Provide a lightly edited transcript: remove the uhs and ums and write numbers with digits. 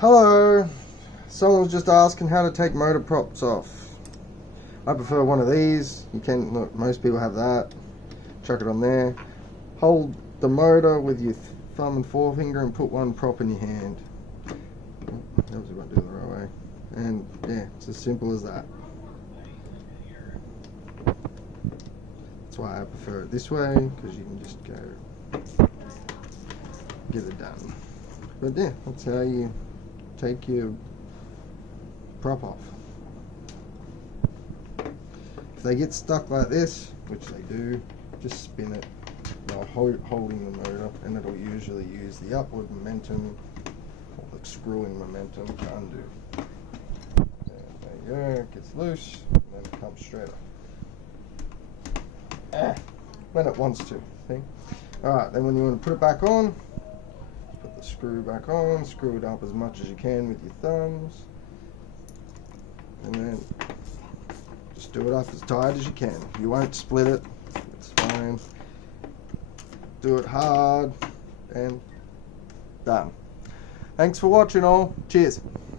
Hello. Someone was just asking how to take motor props off. I prefer one of these. You can, look, most people have that. Chuck it on there. Hold the motor with your thumb and forefinger and put one prop in your hand. Obviously won't do it the right way. And yeah, it's as simple as that. That's why I prefer it this way, because you can just go get it done. But yeah, that's how you take your prop off. If they get stuck like this, which they do, just spin it while holding the motor, and it'll usually use the upward momentum or the screwing momentum to undo. There you go, it gets loose, and then it comes straight up. When it wants to, see? Alright, then when you want to put it back on, put the screw back on, screw it up as much as you can with your thumbs, and then just do it up as tight as you can. You won't split it, it's fine. Do it hard, and done. Thanks for watching all. Cheers.